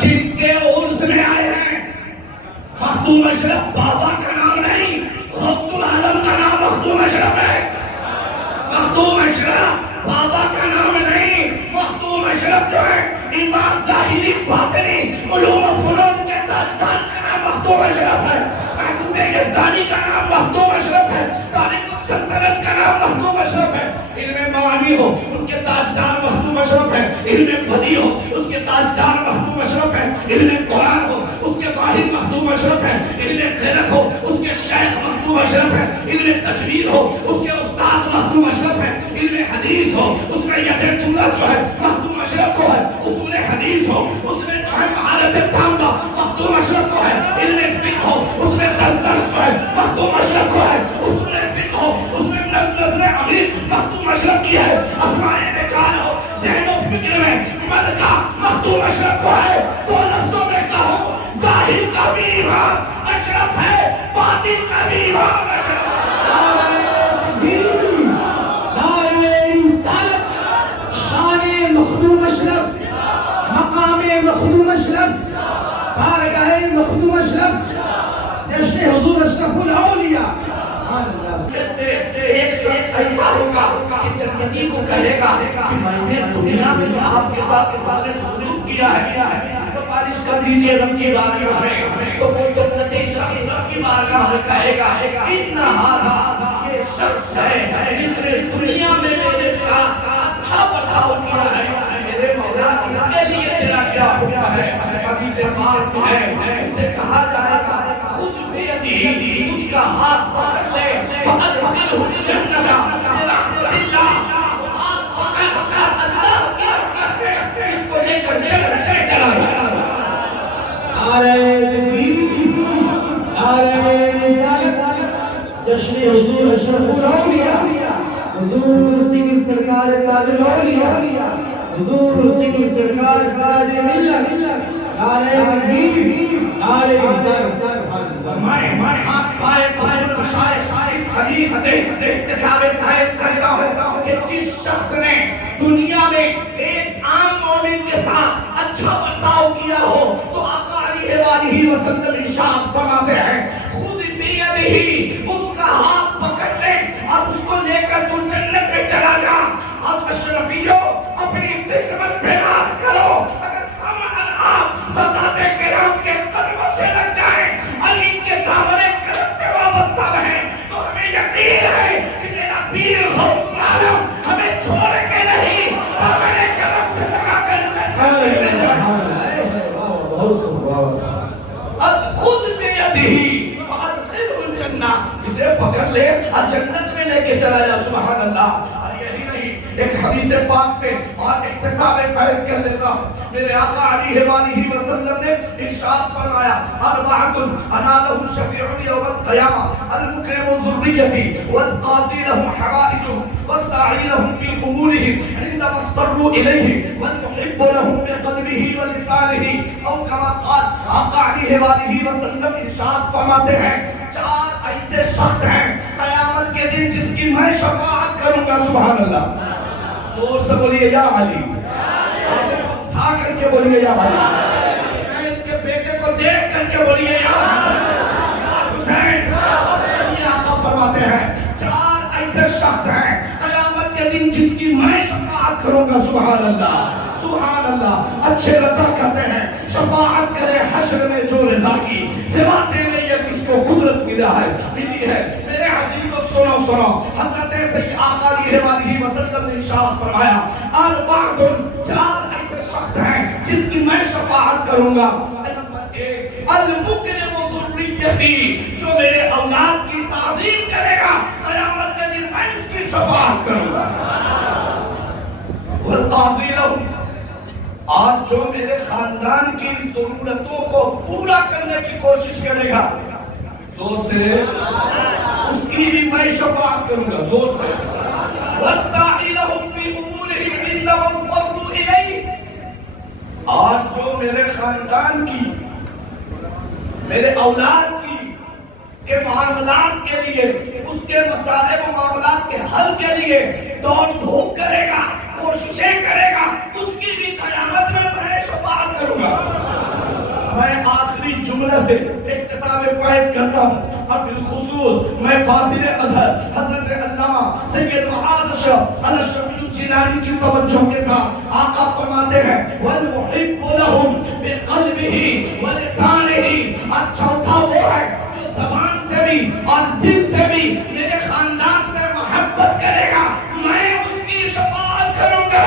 جن کے عرس میں آئے ہیں، مخدوم اشرف بابا کا نام نہیں، غوث العالم کا نام مخدوم اشرف ہے۔ مخدوم اشرف بابا کا نام نہیں، مخدوم اشرف جو ہے امام ظاہری باطنی علوم و فنون کے تاجدار کا نام مخدوم اشرف ہے۔ محمود یزدانی کا نام مخدوم اشرف ہے۔ تاریخ السلطنت کا نام مخدوم اشرف ہے۔ علم معانی ہو ان کے تاجدار مخدوم اشرف ہے، علم بدیع ہو اس کے تاجدار مخدوم اشرف ہے، علم قرآن ہو اس کے ماہر مخدوم اشرف ہے، علم قرأت ہو اس کے شیخ مخدوم اشرف ہے، علم تجوید ہو اس کے استاد مخدوم اشرف ہے، علم حدیث ہو اس میں ید طولہ جو ہے مخدوم اشرف کو ہے، اصول حدیث ہو اس میں جو ہے مہارت تامہ مخدوم اشرف کو ہے، علم فقہ ہو اس میں دس جو ہے مخدوم اشرف کو ہے، اصول فقہ ہو اس میں نظر عمیق مخدوم اشرف کی ہے، اسماء رجال ہو ذہن و فکر میں ملکہ مخدوم اشرف کو ہے۔ دو لفظوں میں کہوں، ظاہر کا بھی امام اشرف ہے، باطن کا بھی امام اشرف ہے۔ مخدوم اشرف، مقام مخدوم اشرف، بارگاہ مخدوم اشرف، جشن حضور اشرف الاولیاء۔ ایک شخص ایسا ہوگا کہ جنتی کو کہے گا کہ میں نے دنیا میں جو آپ کے ساتھ سلوک کیا ہے سفارش کر دیجئے رب کی بارگاہ میں، تو وہ جنتی شخص رب کی بارگاہ میں کہے گا ان ہذا یہ شخص ہے جس نے دنیا میں میرے ساتھ اچھا برتاؤ کیا ہے، میرے مولا اس کے لیے تیرا کیا حکم ہے؟ حدیث پاک میں ہے اس سے کہا جائے گا خود بیدی اس کا ہاتھ پکڑ لے فَأَدْخِلْهُ الْجَنَّةَ بِرَحْمَتِ اللَّهِ، ہاتھ پکڑ اللہ کی رحمت سے اس کو لے کر جنت میں چلا جائے۔ نعرہ تکبیر، نعرہ رسالت، جشن حضور اشرف الاولیاء، حضور سنگھ سرکار تاج الاولیاء، حضور سنگھ سرکار تاج ملت، نعرہ تکبیر، نعرہ رسالت۔ میں ہاتھ پائے مشائخ اس حدیث سے احتساب فیض کرتا ہوں کہ جس شخص نے دنیا میں ایک عام مومن کے ساتھ اچھا برتاؤ کیا ہو تو آقا علیہ وآلہ وسلم ارشاد فرماتے ہیں خود بیدہی اس کا ہاتھ پکڑ لے اور اس کو لے کر تو جنت میں چلا جا۔ اب اشرفیوں اپنی قسمت پہ راز کرو، اگر ہم آپ سادات کرام کے قدموں سے لگ جائیں اور ان کے دامن کرم سے وابستہ رہیں تو ہمیں یقین ہے کہ میرا پیر غوث العالم ہمیں چھوڑ کے نہیں دامن کرم سے لگا کر جنت میں لے جائیں۔ اب خود بیدہی فَأَدْخِلْهُ الْجَنَّةَ، اسے پکڑ لے اور جنت میں لے کے چلا جا۔ سبحان اللہ۔ ایک حدیث پاک سے اور احتساب فیض کر لیتا ہوں، میرے آقا علیہ وآلہ وسلم نے ارشاد فرمایا اربعۃ انا لهم شفیع یوم القیامہ المکرم ذریتی والقاضی لهم حوائجهم والساعی لهم فی امورهم عندما اضطروا الیہ والمحب لهم بقلبه ولسانه، او کما قال آقا علیہ وآلہ وسلم ارشاد فرماتے ہیں چار ایسے شخص ہیں قیامت کے دن جس کی میں شفاعت کروں گا۔ سبحان اللہ۔ زور سے بولیے یا علی، اٹھا کر کے بولیے یا علی، ان کے بیٹے کو دیکھ کر کے بولیے یا حسین۔ آقا فرماتے ہیں چار ایسے شخص ہیں قیامت کے دن جس کی میں شفاعت کروں گا۔ سبحان اللہ، سبحان اللہ۔ اچھے رضا کہتے ہیں شفاعت کرے حشر میں جو رضا کی، سوا دینے یہ کس کو قدرت ملا ہے ملی ہے۔ میرے عزیز و سنو حضرت سید آقا علیہ وآلہ وسلم نے ارشاد فرمایا اربعۃ، چار ایسے شخص ہیں جس کی میں شفاعت کروں گا۔ نمبر ایک المکرم ذریتی، جو میرے اولاد کی تعظیم کرے گا قیامت کے دن میں اس کی شفاعت کروں گا۔ والقاضی لهم، اور جو میرے خاندان کی ضرورتوں کو پورا کرنے کی کوشش کرے گا، زور سے، اس کی بھی میں شفاعت کروں گا، زور سے۔ وَالسَّاعِي لَهُمْ فِي أُمُورِهِمْ عِنْدَمَا اضْطَرُّوا إِلَيْهِ، اور جو میرے خاندان کی، میرے اولاد کی کے معاملات کے لیے، اس کے مسائل و معاملات کے حل کے لیے دوڑ دھوپ کرے گا، کوششیں کرے گا، اس کی بھی قیامت میں میں شفاعت کروں گا۔ میں آخری جملہ سے اختصار فیض کرتا ہوں، اور بالخصوص میں فاضل ازہر حضرت علامہ سید معاذ اشرف جیلانی کی توجہ کے ساتھ آقا فرماتے ہیں والمحب لهم بقلبه ولسانه، اور چوتھا وہ ہے جو زبان سے بھی اور دل سے بھی میرے خاندان سے محبت کرے گا، میں اس کی شفاعت کروں گا۔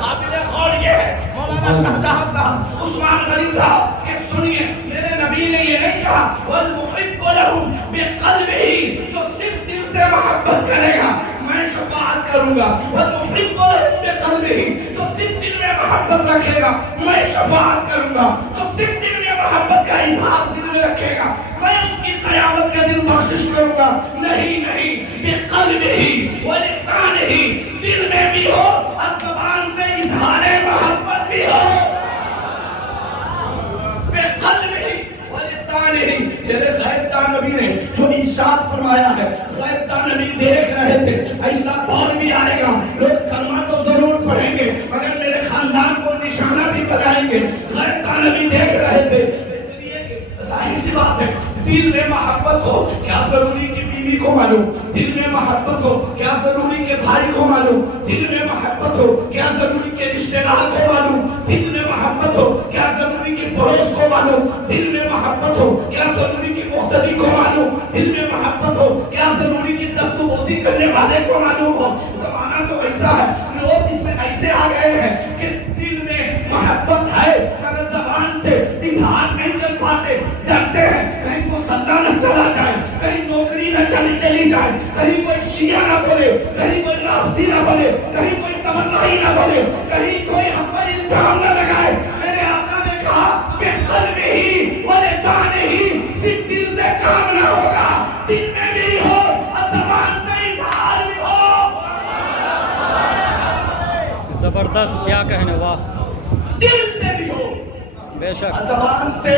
قابل غور یہ ہے مولانا شاہجہاں صاحب، عثمان غنی صاحب کہ سنیے میرے نبی نے یہ نہیں کہا والمحب لهم بقلبه، جو صرف دل سے محبت کرے گا میں شفاعت کروں گا، والمحب لهم بقلبه، جو صرف دل میں محبت رکھے گا میں شفاعت کروں گا، جو صرف دل میں محبت کا اظہار دل میں رکھے گا میں اس کی قیامت کا دل بخشش کروں گا۔ نہیں بقلبه ولسانه، دل میں بھی ہو اور زبان سے اظہار محبت بھی ہو۔ بقلبه ولسانه، میرے غیب دان نبی نے جو ارشاد فرمایا ہے، غیب دان نبی دیکھ رہے تھے ایسا دور بھی آئے گا لوگ کلمہ تو ضرور پڑھیں گے مگر میرے خاندان کو نشانہ بھی بتائیں گے، غیب دان نبی دیکھ رہے تھے۔ اس لیے ظاہر سی بات ہے دل میں محبت ہو کیا ضروری کہ بیوی کو معلوم، دل میں محبت ہو کیا ضروری کہ بھائی کو معلوم، دل میں محبت ہو کیا ضروری کہ رشتہ دار کو معلوم، دل میں محبت ہو کیا ضروری کہ پڑوس کو معلوم، دل میں محبت ہو کیا ضروری کہ مقتدی کو معلوم، دل میں محبت ہو کیا ضروری کہ دست و بوسی کرنے والے کو معلوم ہو۔ زمانہ تو ایسا ہے لوگ اس میں ایسے آ گئے ہیں کہ دل میں محبت ہے مگر زبان سے اظہار نہیں کر پاتے، ڈرتے ہیں کہیں مسلح نہ چلا جائے، کہیں نوکری نہ چلی جائے، کہیں کوئی شیعہ نہ بولے، کہیں کوئی نافذی نہ بولے، کہیں کوئی تمنائی نہ بولے، کہیں کوئی ہم پر الزام نہ لگائے۔ میرے آقا نے کہا کہ قلب ہی ولسان ہی، صرف دل سے کام نہ ہوگا، دل میں بھی ہو اور زبان سے اظہار بھی ہو۔ زبردست، کیا کہنے، واہ، دل سے بھی ہو بے شک، زبان سے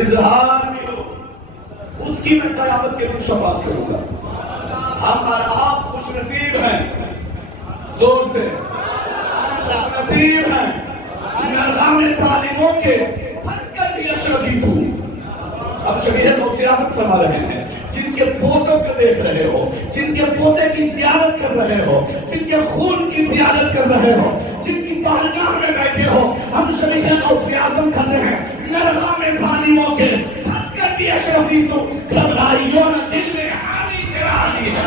اظہار بھی ہو، اس کی میں قیامت کے دن شفاعت کروں گا۔ ہم اور آپ خوش نصیب ہیں، زور سے خوش نصیب ہیں، نظام ظالموں کے پھنس کر بھی اشرفی تو اب شبیہ نوسیاست فرما رہے ہیں، جن کے پوتوں کو دیکھ رہے ہو، جن کے پوتے کی زیارت کر رہے ہو، جن کے خون کی زیارت کر رہے ہو، جن کی بارگاہ میں بیٹھے ہو، ہم شبیہ نوسیاست کرتے ہیں نظام ظالموں کے پھنس کر بھی اشرفی تو گھبرائیوں نہ، دل میں حالی تیرا حالی ہے۔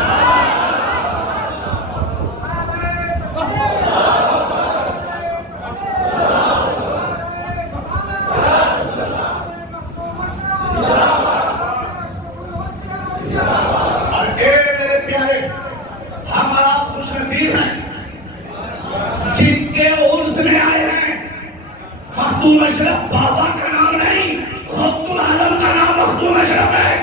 جن کے عرس میں آئے ہیں مخدوم اشرف بابا کا نام نہیں، غوث العالم کا نام مخدوم اشرف ہے۔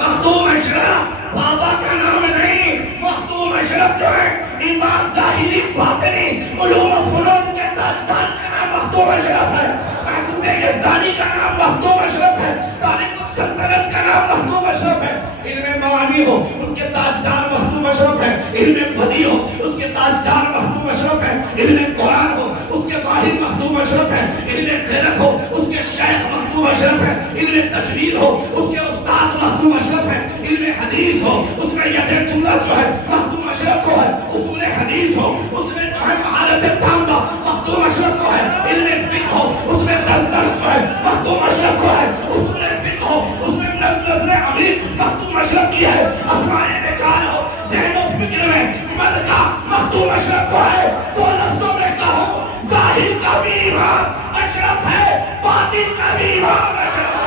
مخدوم اشرف بابا کا نام نہیں، مخدوم اشرف جو ہے امام ظاہری باطنی علوم و فنون کے تاجدار کا نام مخدوم اشرف ہے۔ محبوب یزدانی کا نام مخدوم اشرف ہے۔ تاریخ السلطنت کا نام مخدوم اشرف ہے۔ علم معانی ہو ان کے تاجدار مخدوم اشرف ہے، علم بدی ہو اس کے تاجدار مخدوم اشرف ہے، علم قرآن ہو اس کے ماہر مخدوم اشرف ہے، علم قرأت ہو اس کے شیخ مخدوم اشرف ہے، علم تجوید ہو اس کے استاد مخدوم اشرف ہے، علم حدیث ہو اس میں ید اللہ جو ہے مخدوم اشرف کو ہے، اصول حدیث ہو اس میں جو ہے مہارت تامہ مخدوم اشرف کو ہے، علم فقہ ہو اس میں دس جو ہے مخدوم اشرف کو ہے، اصول فقہ ہو اس میں نظر عمیق مخدوم اشرف کی ہے، اسماء رجال ہو ذہن و فکر میں ملکہ مخدوم اشرف کو ہے۔ دو لفظوں میں کہوں ظاہر کا بھی امام اشرف ہے، باطن کا بھی امام اشرف ہے۔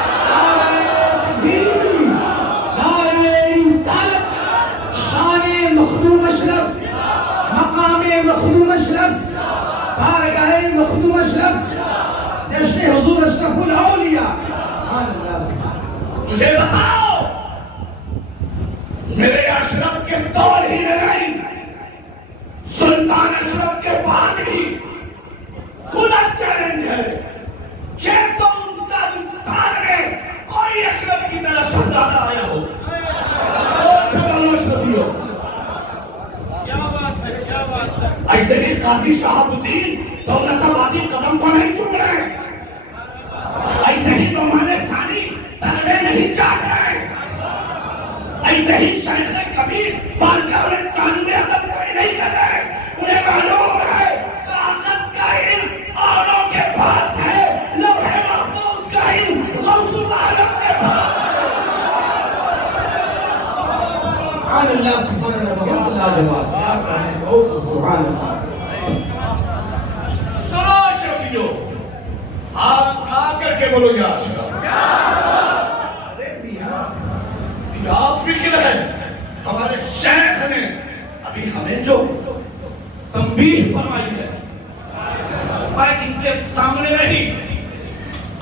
شان مخدوم اشرف، مقام مخدوم اشرف، بارگاہ مخدوم اشرف، جشن حضور اشرف الاولیاء۔ مجھے بتاؤ میرے اشرف کے دور ہی میں نہیں، سلطان اشرف کے بعد بھی کھلا چیلنج ہے 639 سال میں کوئی اشرف کی طرح شہزادہ آیا ہو اشرفی ہو۔ ایسے ہی قاضی شہاب الدین دولت آبادی قدم کو نہیں یہی شیخ کبیر بارگاہ قانون عدل کوئی نہیں کر رہے. انہیں معلوم ہے کاغذ کا علم اوروں کے پاس ہے, لوح محفوظ کا علم غوث العالم کے پاس. سبحان اللہ سبحان اللہ بہت لاجواب. سبحان اللہ. سنو اشرفیو, آپ کھا کر کے بولو یا اشرف. ارے میاں کیا فکر ہے, ہمارے شیخ نے ابھی ہمیں جو تنبیہ فرمائی ہے, میں ان کے سامنے نہیں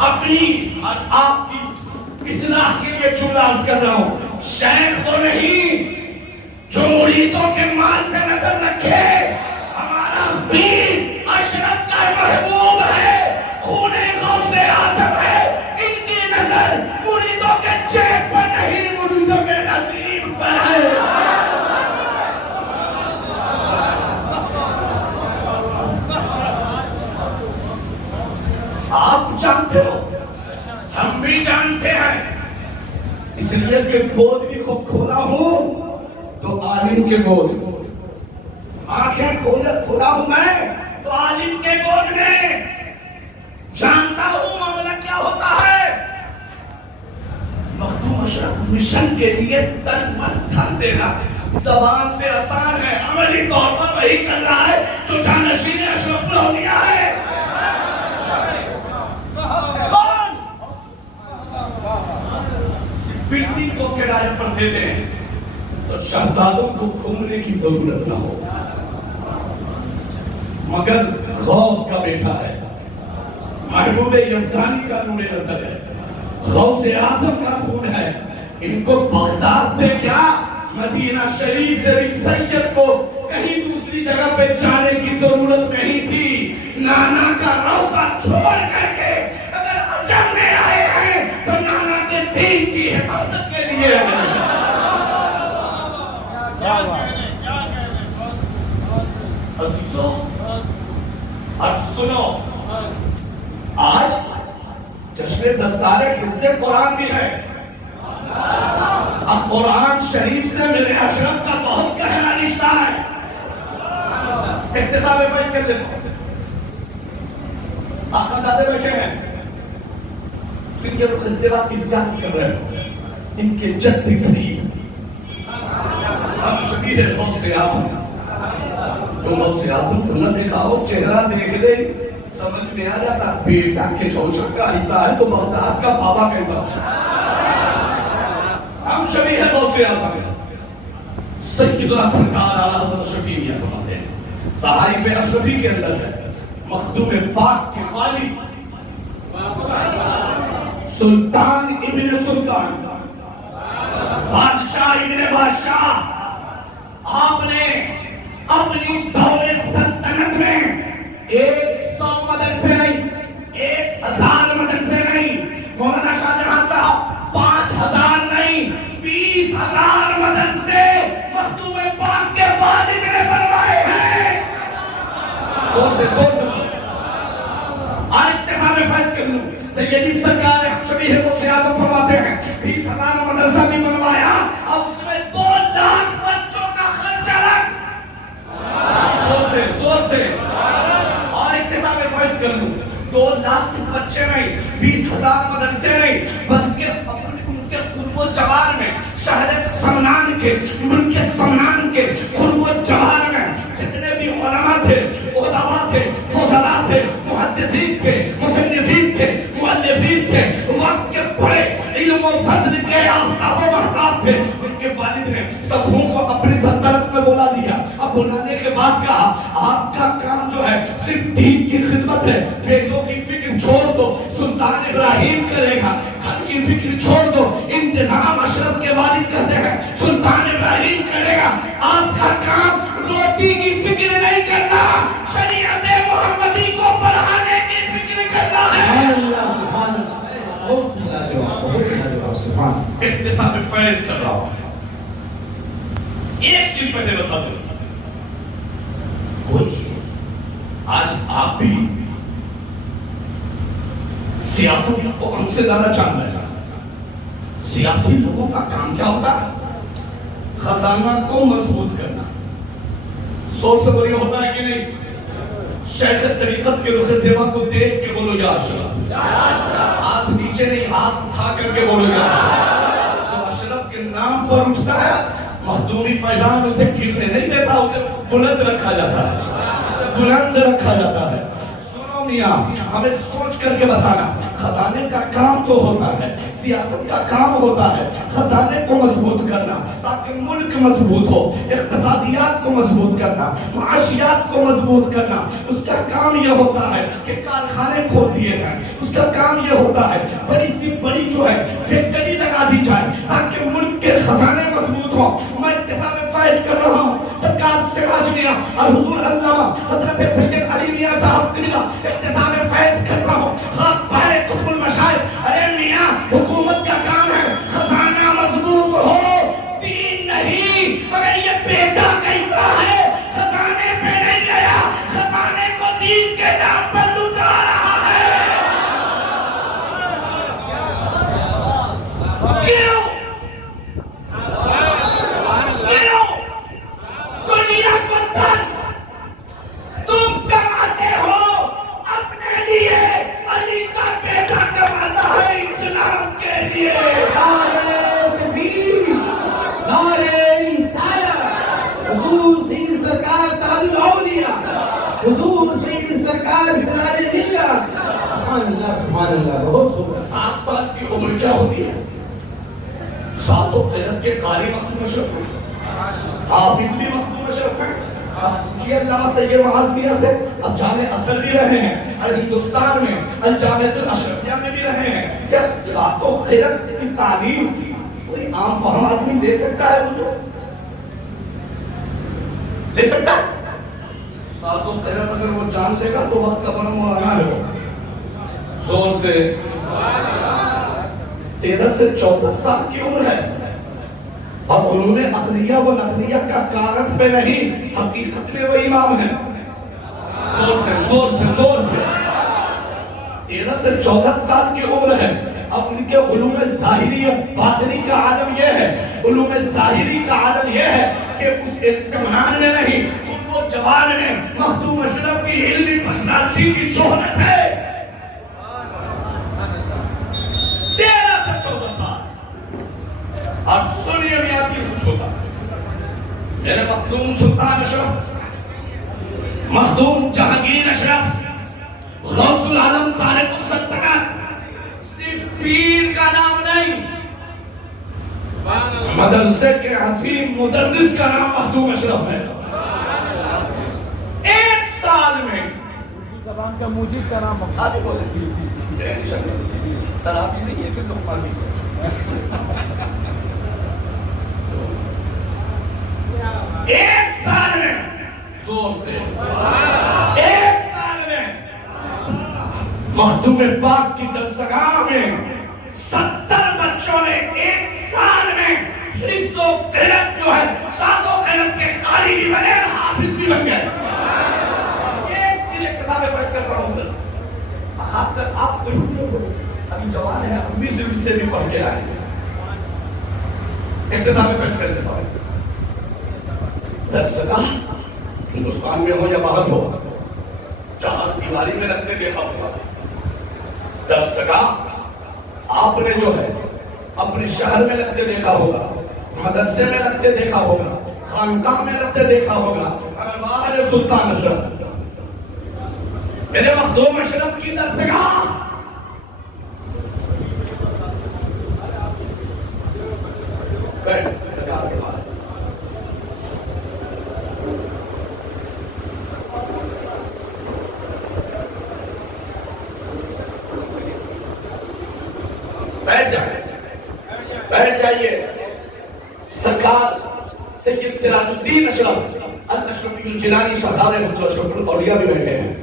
اپنی اور آپ کی اصلاح کے لیے چولاز کر رہا ہوں. شیخ تو نہیں جو مریدوں کے مال پہ نظر رکھے, ہمارا پیر اشرف کا محبوب ہے, خون غوث اعظم ہے. ان کی نظر مریدوں کے چیک پر نہیں, مریدوں کے نصیب پر ہے. آپ جانتے ہو, ہم بھی جانتے ہیں, اس لیے کہ گود بھی خوب کھولا ہوں تو عالم کے گود, آنکھیں کھولا ہوں میں تو عالم کے گود میں جانتا ہوں معاملہ کیا ہوتا ہے. مخدوم اشرف مشن کے لیے تن من دھن دینا زبان سے آسان ہے, عملی طور پر وہی کر رہا ہے جو جانشین اشرف الاولیاء ہے. کون بلڈنگ کو کرایہ پر دیتے ہیں تو شہزادوں کو گھومنے کی ضرورت نہ ہو, مگر غوث کا بیٹا ہے, محبوب یزدانی کا نور نظر ہے, غوث اعظم کا خون ہے. ان کو بغداد سے کیا مدینہ شریف سے بھی سید کو کہیں دوسری جگہ پہ جانے کی ضرورت نہیں تھی. نانا کا روضہ چھوڑ کر کے اگر عجم میں آئے ہیں تو نانا کے دین کی حفاظت کے لیے آئے ہیں. عزیزو اب سنو, آج جشن دستار حفظ قرآن بھی ہے. اب قرآن شریف سے میرے اشرف کا بہت گہرا رشتہ ہے. احتساب فیض کر دیتا ہوں, آپ زیادہ بیٹھے ہیں, ان کے رخ انتباہ کی زیادتی کر رہے ہیں. ان کے جد قریب ہم شبیہ غوث اعظم, جو غوث اعظم کو نہ دیکھا ہو چہرہ دیکھ لے سمجھ میں آ جاتا بیٹا کے چوشک کا حصہ ہے تو بغداد کا بابا کیسا. ہم شبیہ غوث اعظم ہیں. سیدنا سرکار اعلیٰ حضرت شفیعیہ فرماتے ہیں, صحائف اشرفی کے اندر ہے مخدوم پاک کے والد سلطان ابن سلطان, بادشاہ ابن بادشاہ, آپ نے اپنی دور سلطنت میں 100 مدرسے نہیں, 1000 مدرسے نہیں, مولانا شاہ جہاں صاحب 5000 نہیں, 20,000 مدرسے مخدوم پاک کے والد نے بنوائے ہیں. اور اقتصاد میں فیض کر لوں, سیدی سرکار شبیہ غوث اعظم فرماتے ہیں 20,000 مدرسہ بھی بنوایا اور اس میں 2 لاکھ بچوں کا خرچہ لگ. زور سے اور اقتصاد میں فیض کر لوں, 2 لاکھ بچے نہیں, 20,000 مدرسے نہیں, بلکہ ان کے قرب و جوار میں شہر سمنان کے, ملک سمنان کے قرب و جوار میں جتنے بھی علماء تھے, علماء تھے, فضلاء تھے, محدثین تھے, مصنفین تھے, مؤلفین تھے, وقت کے بڑے علم و فضل کے آفتاب و محتاب تھے, ان کے والد نے سبوں کو اپنی سلطنت میں بلا دیا. اب بلانے کے بعد کہا آپ کا کام جو ہے صرف دین کی خدمت ہے, بیٹوں کی فکر چھوڑ دو, سلطان ابراہیم کرے گا. گھر کی فکر چھوڑ دو, انتظام اشرف کے والد کرتے ہیں, سلطان ابراہیم کرے گا. آپ کا کام روٹی کی فکر نہیں کرنا, شریعت محمدی کو بڑھانے کی فکر کرنا ہے. احتساب فیض کر رہا ہوں. ایک چیز پہلے بتا دوں, کوئی آج آپ بھی سیاست کو ہم سے زیادہ جان رہے ہیں. سیاسی لوگوں کا کام کیا ہوتا ہے؟ خزانہ کو مضبوط کرنا سو سے بری ہوتا ہے کہ نہیں؟ شیخ طریقت کے رخ زیبا کو دیکھ کے بولو یا اشرف، ہاتھ نیچے نہیں، ہاتھ اٹھا کر کے بولو یا اشرف۔ تو اشرف کے نام پر اٹھتا ہے، مخدومی فیضان اسے گرنے نہیں دیتا، اسے بلند رکھا جاتا ہے، اسے بلند رکھا جاتا ہے۔ سنو میاں، ہمیں سوچ کر کے بتانا، خزانے کا کام تو ہوتا ہے، سیاست کا کام ہوتا ہے خزانے کو مضبوط کرنا تاکہ ملک مضبوط ہو، اقتصادیات کو مضبوط کرنا، معاشیات کو مضبوط کرنا۔ اس کا کام یہ ہوتا ہے کہ کارخانے کھول دیے جائیں، اس کا کام یہ ہوتا ہے بڑی سی بڑی جو ہے فیکٹری لگا دی جائے تاکہ ملک کے خزانے مضبوط ہوں۔ میں اتفاق فائز کر رہا ہوں سرکار سراج میاں اور حضور علامہ حضرت سید علی میاں صاحب قبلہ اتفاق فائز کرتا ہوں، خاک پائے قطب المشاہد۔ ارے میاں، حکومت کا کام ہے خزانہ مضبوط ہو، دین نہیں، مگر یہ بیٹا کیسا ہے خزانے پہ نہیں گیا، خزانے کو دین کے نام پر لٹا رہا ہے۔ کیوں؟ دنیا کو طرز تم کماتے ہو اپنے لیے، علی کا بیٹا کماتا ہے اسلام کے لیے۔ نعرہ تکبیر، نعرہ رسالت، حضور سید سرکار تاج الاولیاء، حضور سید سرکار سراج ملت۔ سبحان اللہ سبحان اللہ، بہت خوب۔ 7 سال کی عمر کیا ہوتی ہے؟ ساتوں قیرت کے قاری مخدوم اشرف ہیں، حافظ بھی مخدوم اشرف ہیں۔ اب پوچھئے علامہ سید معاذ میاں سے، اب جامع اثر بھی رہے ہیں اور ہندوستان میں الجامعۃ الاشرفیہ میں بھی رہے ہیں، کیا ساتوں قیرت کی تعلیم کوئی عام فہم آدمی لے سکتا ہے؟ حضور لے سکتا ہے؟ ساتوں قیرت اگر وہ جان لے گا تو وقت کا بنا مولانا ہے۔ زور سے 13 سے 14 سال کی عمر ہے اور علوم عقلیہ و نقلیہ کا کاغذ پہ نہیں، حقیقت میں وہ امام ہیں۔ زور سے زور سے زور سے 13 سے 14 سال کی عمر ہے۔ اب ان کے علوم ظاہری و باطنی کا عالم یہ ہے، علوم ظاہری کا عالم یہ ہے کہ اس انسان میں نہیں، ان کو جوان میں مخدوم اشرف کی علمی پرسنالٹی کی شہرت ہے۔ 13 سے 14 سال۔ اب سنیے میاں کی خوش ہوتا میرے مخدوم سلطان اشرف، مخدوم جہانگیر اشرف، غوث العالم طارق السلطنت، صرف پیر کا نام نہیں، مدرسے کے عظیم مدرس کا نام مخدوم اشرف ہے۔ 1 سال میں زبان کا موجد کا نام آدھی بولے ترابی نہیں ہے پھر لقمان بھی 1 سال میں زور سے 1 سال میں مخدوم پاک کی درسگاہ میں 70 بچوں نے 1 سال میں حفظ و قرأت جو ہے ساتوں قرأت کے قاری بھی بنے حافظ بھی بن گئے۔ ایک چیز اقتصاد میں فرض کرتا ہوں، خاص کر آپ کوئی ابھی جوان ہے، 20 سے بھی پڑھ کے آئے، اقتصاد میں فرض کر دیتا ہوں، درسگاہ ہندوستان میں ہو یا باہر ہو، چار دیواری میں رکھتے دیکھا ہوگا۔ درسگاہ آپ نے جو ہے اپنے شہر میں رکھتے دیکھا ہوگا، مدرسے میں رکھتے دیکھا ہوگا، خانقاہ میں رکھتے دیکھا ہوگا۔ اگر باہر سلطان اشرف، میرے مخدوم اشرف کی درسگاہ بیٹھ جائیے۔ سرکار سید سراج الدین اشرف الاشرفی الجیلانی شہزادہ مخدوم اشرف الاولیاء بھی بیٹھے ہیں۔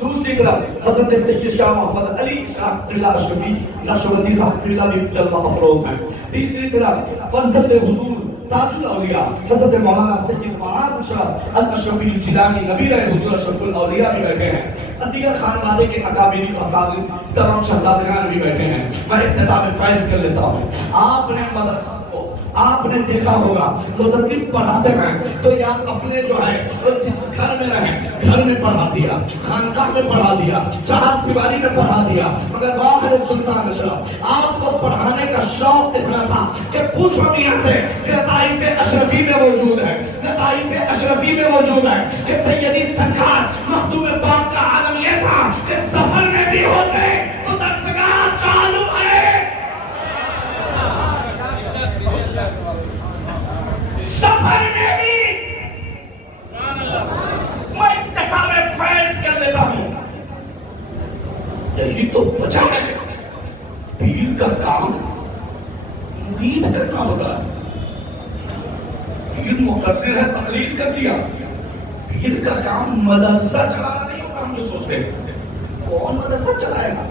دوسری طرف حضرت سید شاہ محمد علی شاہ قبلہ اشرفی نقشبندی صاحب قبلہ بھی جلوہ افروز ہیں۔ تیسری طرف فرزند حضور تاج الاولیاء حضرت مولانا سید معاذ اشرف الاشرفی الجیلانی نبی حضور اشرف الاولیاء بھی بیٹھے ہیں۔ دیگر خانوادے کے اکابرین و افاضل تمام شہزادگان بھی بیٹھے ہیں۔ میں اقتصاد میں فائز کر لیتا ہوں، آپ نے مدرسہ کو آپ نے دیکھا ہوگا مدرس پڑھاتے ہیں تو یا اپنے جو ہے جس گھر میں رہیں گھر میں پڑھا دیا، خانقاہ میں پڑھا دیا، چہار دیواری میں پڑھا دیا، مگر باہر سلطان اشرف آپ کو پڑھانے کا شوق اتنا تھا کہ پوچھو میاں سے کہ لطائف اشرفی میں موجود ہے، لطائف اشرفی میں موجود ہے کہ سیدی سرکار مخدوم پاک کا عالم یہ تھا کہ سفر میں بھی ہوتے تو درسگاہ چالو ہے، سفر میں بھی میں اکتساب فیض کر لیتا ہوں۔ یہی تو وجہ ہے پیر کا کام مرید کرنا ہوگا۔ پیر مقرر ہے تقریر کر دیا، پیر کا کام مدرسہ چلانا نہیں ہوتا۔ ہم جو سوچتے کون مدرسہ چلائے گا،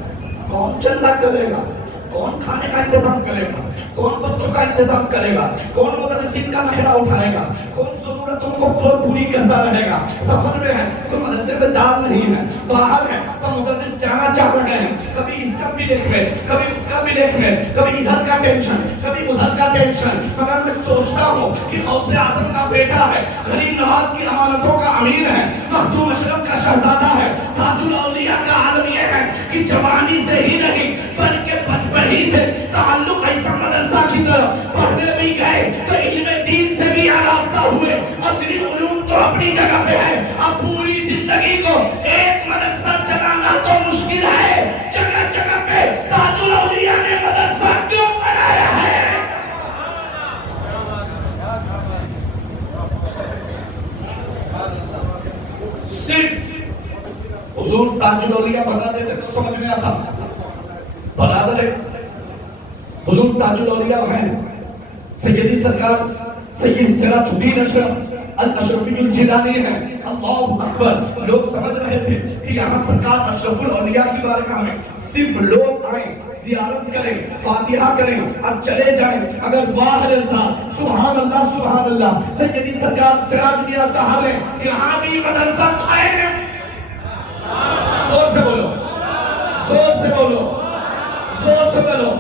کون چندہ کرے گا، کون کھانے کا انتظام کرے گا، کون بچوں کا انتظام کرے گا، کون مدرسین کا نخرہ اٹھائے گا، کون ضرورتوں کو پوری کرتا رہے گا۔ سفر میں ہے تو مدرسے میں دال نہیں ہے، باہر ہے تو مدرس جانا چاہ رہے ہیں، کبھی اس کا بھی دیکھ رہے، کبھی اس کا بھی دیکھ رہے، کبھی ادھر کا ٹینشن، کبھی ادھر کا ٹینشن۔ مگر میں سوچتا ہوں کہ غوث اعظم کا بیٹا ہے، غریب نواز کی امانتوں کا امیر ہے، مخدوم اشرف کا شہزادہ ہے، تاج الاولیاء کا عالم یہ ہے کہ جوانی سے ہی نہیں بلکہ بچپن ہی سے تعلق ایسا مدرسہ کی طرف پڑھنے بھی گئے تو علم دین سے بھی آراستہ ہوئے۔ اصلی علوم تو اپنی جگہ پہ ہے، اب پوری زندگی کو ایک مدرسہ چلانا تو مشکل ہے۔ جگہ جگہ پہ تاج الاولیاء نے مدرسہ کیوں بنایا ہے؟ صرف حضور تاج الاولیاء بنا دیتے تو سمجھ میں آتا، بنا دے حضور تاج الاولیاء ہیں، سیدی سرکار سید سراج الدین اشرف الاشرفی الجیلانی ہیں۔ اللہ اکبر، لوگ سمجھ رہے تھے کہ یہاں سرکار اشرف الاولیاء کی بارگاہ میں صرف لوگ آئیں، زیارت کریں، فاتحہ کریں اور چلے جائیں، اگر باہر ذات سبحان اللہ سیدی سرکار سراج الدین صاحب ہیں، یہاں بھی مدرسہ قائم ہے۔ زور سے بولو، زور سے بولو، زور سے بولو،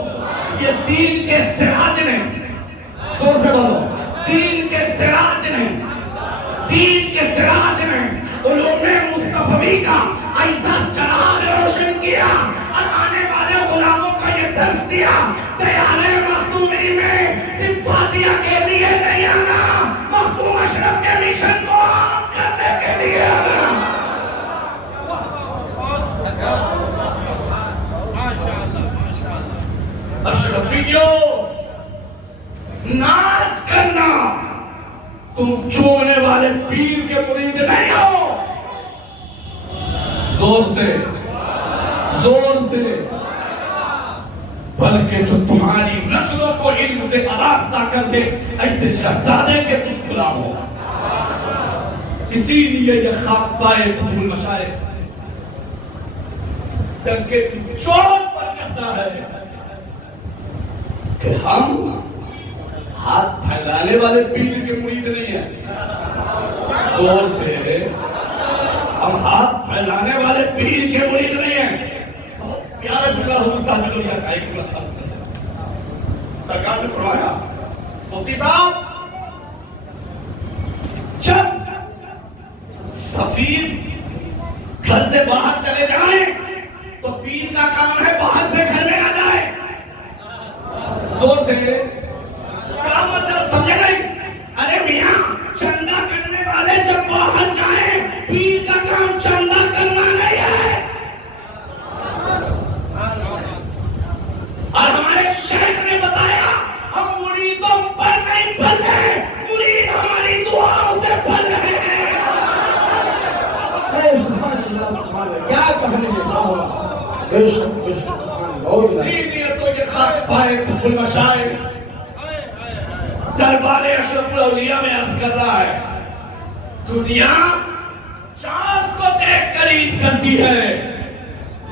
یہ دین کے سراج نے، زور سے بولو، دین کے سراج نے، دین کے سراج نے علوم مصطفی کا ایسا چراغ روشن کیا اور آنے والے غلاموں کا یہ درس دیا کہ حین مخدومی میں صرف فاتحہ کے لیے نہیں آنا، مخدوم اشرف کے مشن کو عام کرنے کے لیے آنا۔ اشرفیوں، ناز کرنا، تم چھونے والے پیر کے مرید نہیں ہو۔ زور سے، زور سے، بلکہ جو تمہاری نسلوں کو علم سے آراستہ کر دے ایسے شہزادے کے تم غلام ہو۔ اسی لیے یہ خواب پائے قبول مشائخ کہ چوٹ پر کہتا ہے کہ ہم ہاتھ پھیلانے والے پیر کے مرید نہیں ہیں۔ زور سے، ہم ہاتھ پھیلانے والے پیر کے مرید نہیں ہیں۔ بہت پیارا جملہ حضور تاج الاولیاء کا ایک سرکار نے فرمایا، مفتی صاحب جب سفیر گھر سے باہر چلے جائیں تو پیر کا کام ہے باہر سے گھر میں آ جائے۔ زور سے، کیا مطلب سمجھے نہیں؟ ارے میاں، چندہ کرنے والے جب باہر جائیں، پیر کا کام چندہ کرنا نہیں ہے۔ اور ہمارے شیخ نے بتایا ہم مریدوں پر نہیں پل رہے، مرید ہماری دعاؤں سے پل رہے ہیں۔ کیا کہنے اسی لیے تو یہ خاک پائے قبول مشائخ دربار اشرف الاولیاء میں عرض کر رہا ہے، دنیا چاند کو دیکھ کر عید کرتی ہے،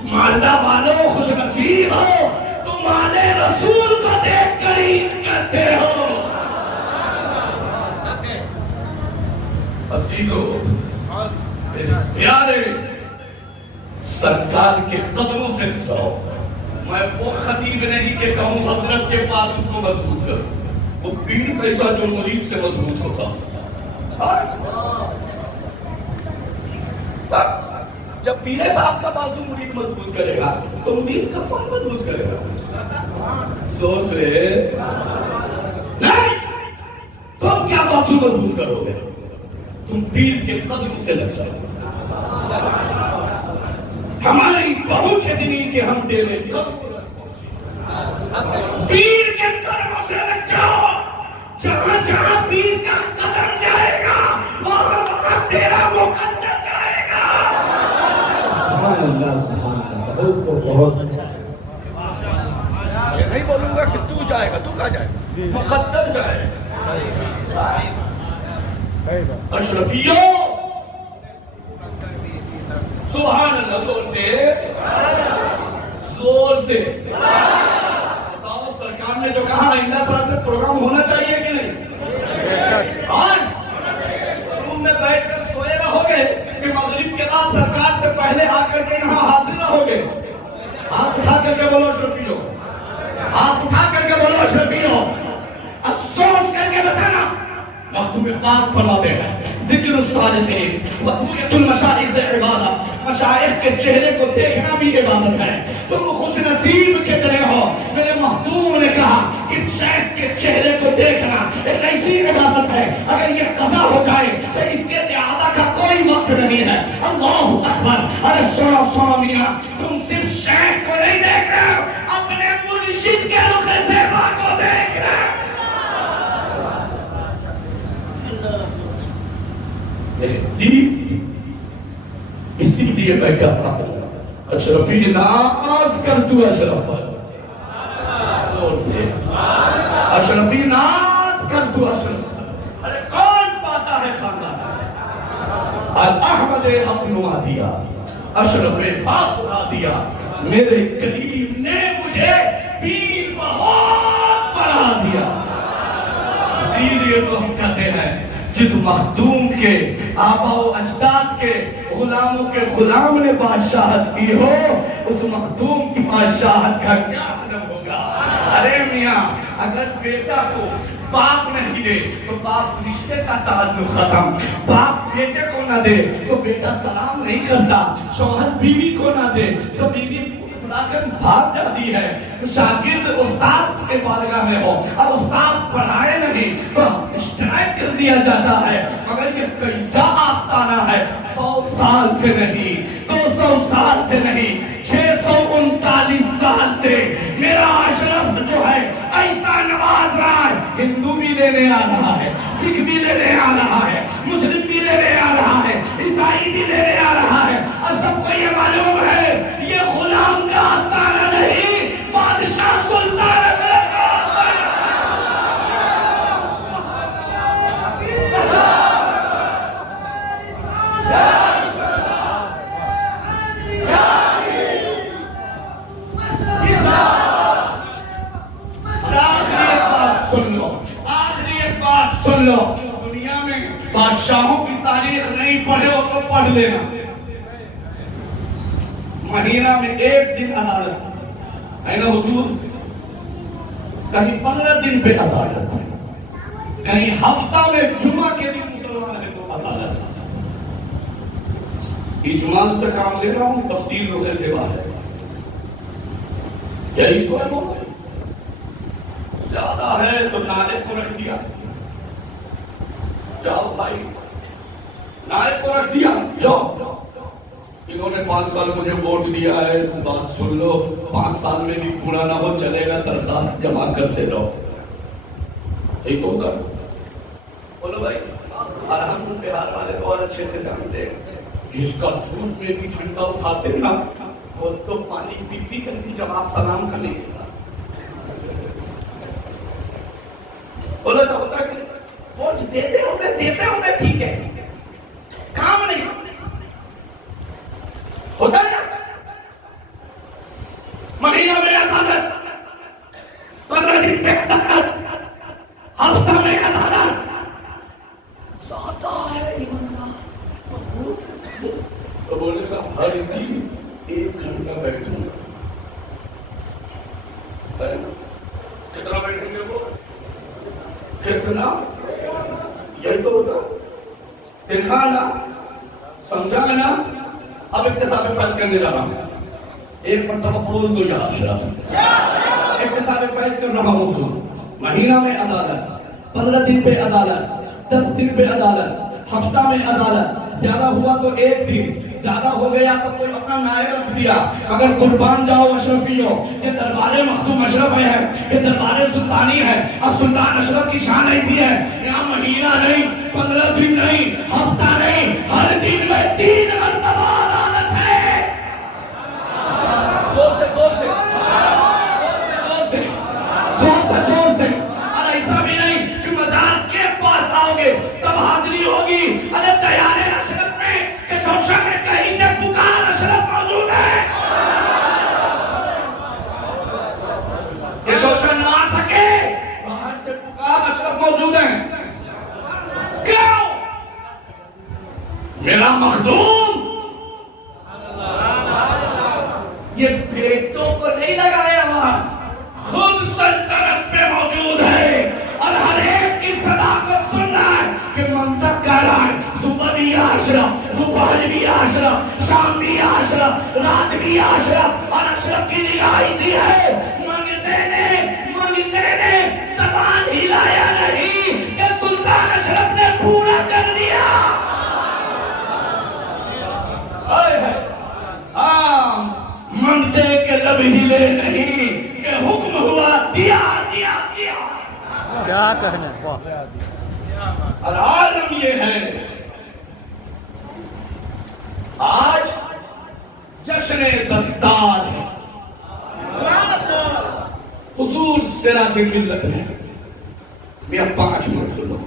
مالدہ والوں خوش نصیب ہو تو مال رسول کو دیکھ کر عید کرتے ہو۔ عزیزو، پیارے سرکار کے قدموں سے اترو۔ میں وہ خطیب نہیں کہ کہوں حضرت کے پاس ان کو مضبوط کروں، وہ پیر کیسا جو مرید سے مضبوط ہوتا. جب پیر صاحب کا بازو مرید مضبوط کرے گا تو مرید کا کون مضبوط کرے گا؟ زور سے نہیں. تم کیا بازو مضبوط کرو گے؟ تم پیر کے قدم سے لگ جاؤ. ہماری بہو چتنی کے ہم تیرے قدم پیر کے قدم سے لگ جاؤ. جہاں جہاں پیر کا قدم جائے گا وہاں وہاں تیرا مقدر جائے گا. سبحان اللہ سبحان اللہ. بہت یہ نہیں بولوں گا کہ تو جائے گا. تو کہاں جائے گا؟ مقدر جائے گا. اشرفیوں سبحان اللہ. زور سے زور سے بتاؤ سرکار نے جو کہا آئندہ سال سے پروگرام ہونا چاہیے کہ نہیں؟ اور روم میں بیٹھ کر سوئے رہو گے کہ مغرب کے بعد سرکار سے پہلے آ کر کے یہاں حاضر رہو گے. ہاتھ اٹھا کر کے بولو اشرفیوں. ہاتھ اٹھا کر کے بولو اشرفیوں. اب سوچ کر کے بتانا. مخدوم پاک فرماتے ہیں ذکر الصالحین وقویت المشائخ عبادت. مشائخ کے چہرے کو دیکھنا بھی عبادت ہے. تم خوش نصیب کے طرح ہو. میرے مخدوم نے کہا کہ شیخ کے چہرے کو دیکھنا ایک ایسی عبادت ہے اگر یہ قضا ہو جائے تو اس کے اعادہ کا کوئی وقت نہیں ہے. اللہ اکبر. ارے سنو سنو میاں, تم صرف شیخ کو نہیں دیکھ رہے ہو, اپنے مرشد کے رخ زیبا کو دیکھ رہے ہو. اسی لیے میں کہتا ہوں اشرفی ناز کر تو اشرف پر. زور سے اشرفی ناز کر تو اشرف پر. ارے کون پاتا ہے خاندان احمد حق نما دیا, اشرف پاک اڑا دیا. میرے کریم نے مجھے پیر بہت بنا دیا. اسی لیے تو ہم کہتے ہیں جس مخدوم کے آبا و اجداد کے غلاموں کے غلام نے بادشاہت کی ہو اس مخدوم کی بادشاہت کا کیا حرم ہوگا. ارے میاں اگر بیٹا کو باپ نہیں دے تو باپ رشتے کا تعلق ختم. باپ بیٹے کو نہ دے تو بیٹا سلام نہیں کرتا. شوہر بیوی کو نہ دے تو بیوی بھاگ جاتی ہے. شاگرد استاذ کے بارگاہ میں ہو اور استاذ پڑھائے نہیں تو اسٹرائک کر دیا جاتا ہے. مگر یہ کیسا آستانہ ہے. 100 سال سے نہیں, 200 سال سے نہیں, 639 سال سے میرا اشرف جو ہے ایسا نواز رہا ہے. ہندو بھی لینے آ رہا ہے, سکھ بھی لینے آ رہا ہے, مسلم بھی لینے آ رہا ہے, عیسائی بھی لینے آ رہا ہے. اور سب کو یہ معلوم ہے یہ غلام کا آستانہ نہیں, بادشاہ سلطان اکبر کا آستانہ. آخری ایک بات سن لو. دنیا میں بادشاہوں کی تاریخ نہیں پڑھے ہو تو پڑھ لینا. مہینہ میں ایک دن عدالت ہے نا حضور, کہیں 15 دن پہ عدالت ہے, کہیں ہفتہ میں جمعہ کے دن مسلمان ہے تو عدالت. اجمال سے کام لے رہا ہوں, تفصیل روزے سیوا ہے. یہی تو ہے وہ زیادہ ہے تو نائب کو رکھ دیا. جاؤ بھائی, نائب کو رکھ دیا, جاؤ. انہوں نے 5 سال مجھے ووٹ دیا ہے, بات سن لو, 5 سال میں بھی پورا نہ ہو چلے گا, درخواست جمع کرتے رہو. ایک ہوگا بولو بھائی. اور ہم بہار والے کو اور اچھے سے جانتے ہیں, جس کا دودھ میں بھی ٹھنڈا اٹھاتے نا وہ تو پانی پی کرتی جب آپ سلام کریں گے. بولو ایسا ہوتا ہے ووٹ دیتے ہوتے ٹھیک ہے, کام نہیں ہوتا ہے. مہینہ میں عدالت, 15 دن پہ عدالت, ہفتہ میں عدالت. زیادہ ہے تو بولے گا ہر دن 1 گھنٹہ بیٹھوں گا. کتنا بیٹھیں گے وہ کتنا یہی تو ہوتا، دیکھا نا، سمجھا نا. اب اقتصاد فیض کرنے جا رہا ہوں. ایک مرتبہ بول دو یا اشرف. اقتصاد فیض کر رہا ہوں. مہینہ میں عدالت، 15 دن پہ عدالت، 10 دن پہ عدالت، ہفتہ میں عدالت. زیادہ ہوا تو 1 دن، زیادہ ہو گیا تو کوئی اپنا نائب رکھ دیا. اگر قربان جاؤ اشرفیوں، یہ دربار مخدوم اشرف ہے، یہ دربار سلطانی ہے. اب سلطان اشرف کی شان ایسی ہے، یہاں مہینہ نہیں، 15 دن نہیں، ہفتہ نہیں، ہر دن میں 3 مرتبہ عدالت ہے. زور سے زور سے اور ایسا بھی نہیں کہ مزار کے پاس آؤ گے تب حاضری ہوگی. ارے تیار ہے اشرف میں کہ چوشا میں کہیں سے پکار اشرف موجود ہے. یہ چوشا نہ آ سکے باہر سے پکار اشرف موجود ہے. کیوں؟ میرا مخدوم یہ بیٹوں کو نہیں لگایا ہوا، خود سلطنت پہ موجود ہے اور ہر ایک کی صدا کو سننا ہے کہ منطق کہہ رہا ہے صبح بھی اشرف، دوپہر بھی اشرف، شام بھی اشرف، رات بھی اشرف. اور اشرف کی نگاہ ایسی ہے، منگتے نے زبان ہلایا نہیں کہ سلطان اشرف نے پورا کر دیا. منگتے کے لب ہلے نہیں کہ حکم ہوا، دیا دیا دیا. کیا کہنے، واہ. اور عالم یہ ہے آج جشن دستار ہے. حضور سراج ملت ہے. میں 5 منٹ سنو.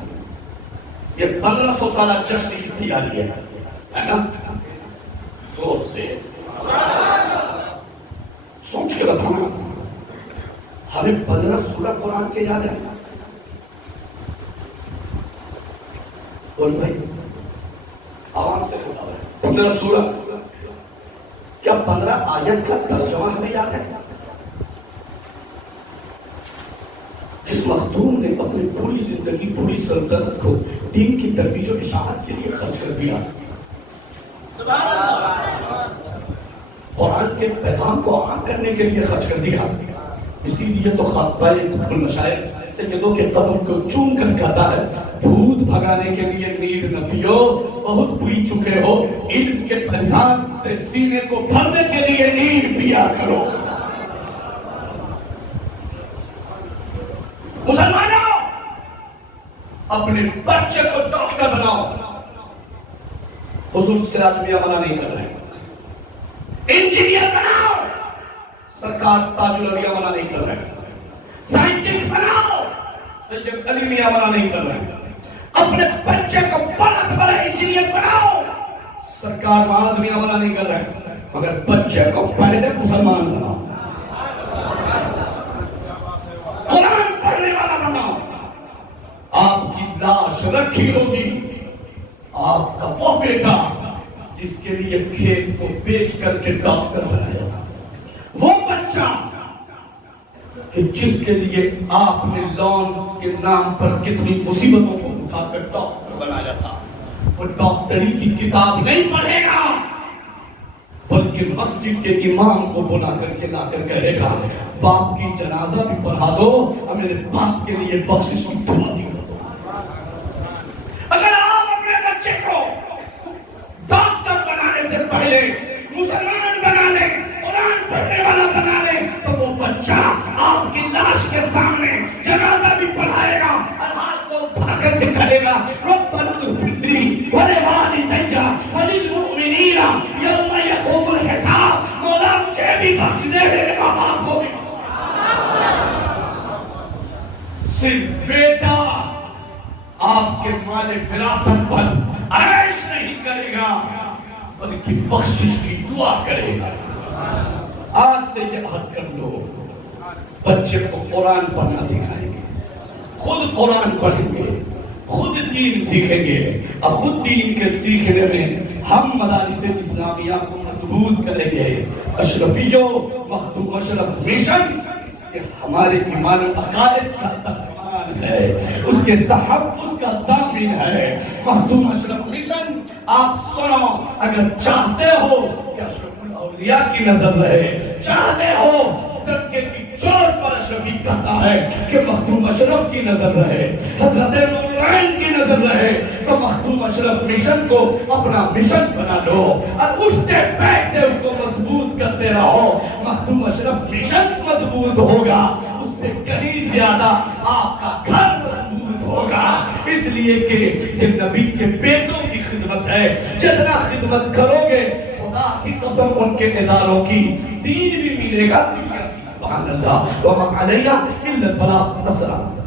یہ 1500 سالہ جشن کی تیاری ہے نا. زور سے سوچ کے بتانا. ہمیں 15 سورہ قرآن کے یاد ہے. بول بھائی عوام سے خدا ہے. 15 سورہ، کیا 15 آیت کا ترجمہ ہمیں یاد ہے؟ جس مخدوم نے اپنی پوری زندگی، پوری سلطنت کو دین کی ترویج و اشاعت کے لیے خرچ کر دیا، قرآن کے پیغام کو عام کرنے کے لیے خرچ کر دیا. اسی لیے تو خطبہ المشائخ سیدوں کے قدم کو چوم کر کہتا ہے بھوت بھگانے کے لیے نیند نہ پیو، بہت پی چکے ہو. علم کے فیضان سے سینے کو بھرنے کے لیے نیند پیا کرو. مسلمانوں، اپنے بچے کو ڈاکٹر بناؤ. حضور سراج میاں منع نہیں کر رہے ہیں. انجینئر بناؤ، سرکار تاج الانبیاء منع نہیں کر رہے ہیں. سائنٹسٹ بناؤ، سید علی میاں منع نہیں کر رہے ہیں. اپنے بچے کو بڑا سے بڑا انجینئر بناؤ، سرکار معاذ میاں منع نہیں کر رہے ہیں. مگر بچے کو پہلے مسلمان بناؤ، قرآن پڑھنے والا بناؤ. آپ کی لاش رکھی ہوگی، آپ کا وہ بیٹا جس کے لیے کھیت کو بیچ کر کے ڈاکٹر بنایا، وہ بچہ کہ جس کے لیے آپ نے لون کے نام پر کتنی مصیبتوں کو اٹھا کر ڈاکٹر بنایا تھا، وہ ڈاکٹری کی کتاب نہیں پڑھے گا بلکہ مسجد کے امام کو بلا کر کے لا کر کہے گا باپ کی جنازہ بھی پڑھا دو اور میرے باپ کے لیے بخشش کی دعا بھی کرو. اگر آپ اپنے بچے کو ڈاکٹر بنانے سے پہلے مسلمان بنا لیں، قرآن پڑھنے والا بنا لیں، تو وہ بچہ آپ کی لاش کے سامنے جنازہ بھی پڑھائے گا اور ہاتھ کو اٹھا کر کے کہے گا ربنا اغفر لی ولوالدی وللمؤمنین یوم یقوم الحساب. مولا مجھے بھی بخش دے، میرے ماں باپ کو بھی بخش دے. صرف بیٹا آپ کے مال وراثت پر عیش نہیں کرے گا بلکہ بخشش کی دعا کرے گا. آج سے یہ عہد کر لو، بچے کو قرآن پڑھنا سکھائیں گے، خود قرآن پڑھیں گے، خود دین سیکھیں گے. اب خود دین کے سیکھنے میں ہم مدارس اسلامیہ کو مضبوط کریں گے. اشرفیوں، مخدوم اشرف مشن یہ ہمارے ایمان و عقائد کا ترجمان ضامن ہے، اس کے تحفظ کا ضامن ہے۔ مخدوم اشرف مشن آپ سنو، اگر چاہتے ہو کہ اشرف الاولیاء کی نظر رہے، چاہتے ہو ترکے کی چوٹ پر اشرفی کہتا ہے کہ مخدوم اشرف کی نظر رہے، حضرت نورین کی نظر رہے، تو مخدوم اشرف مشن کو اپنا مشن بنا لو اور اٹھتے بیٹھتے اس کو مضبوط کرتے رہو۔ مخدوم اشرف مشن مضبوط ہوگا، اس سے کہیں زیادہ آپ کا گھر مضبوط ہوگا، اس لیے کہ یہ نبی کے بیٹوں کی خدمت ہے۔ جتنا خدمت کرو گے خدا کی قسم ان کے اداروں کی دین بھی ملے گا، دنیا بھی۔ سبحان اللہ، وما علینا الا البلاغ۔ السلام۔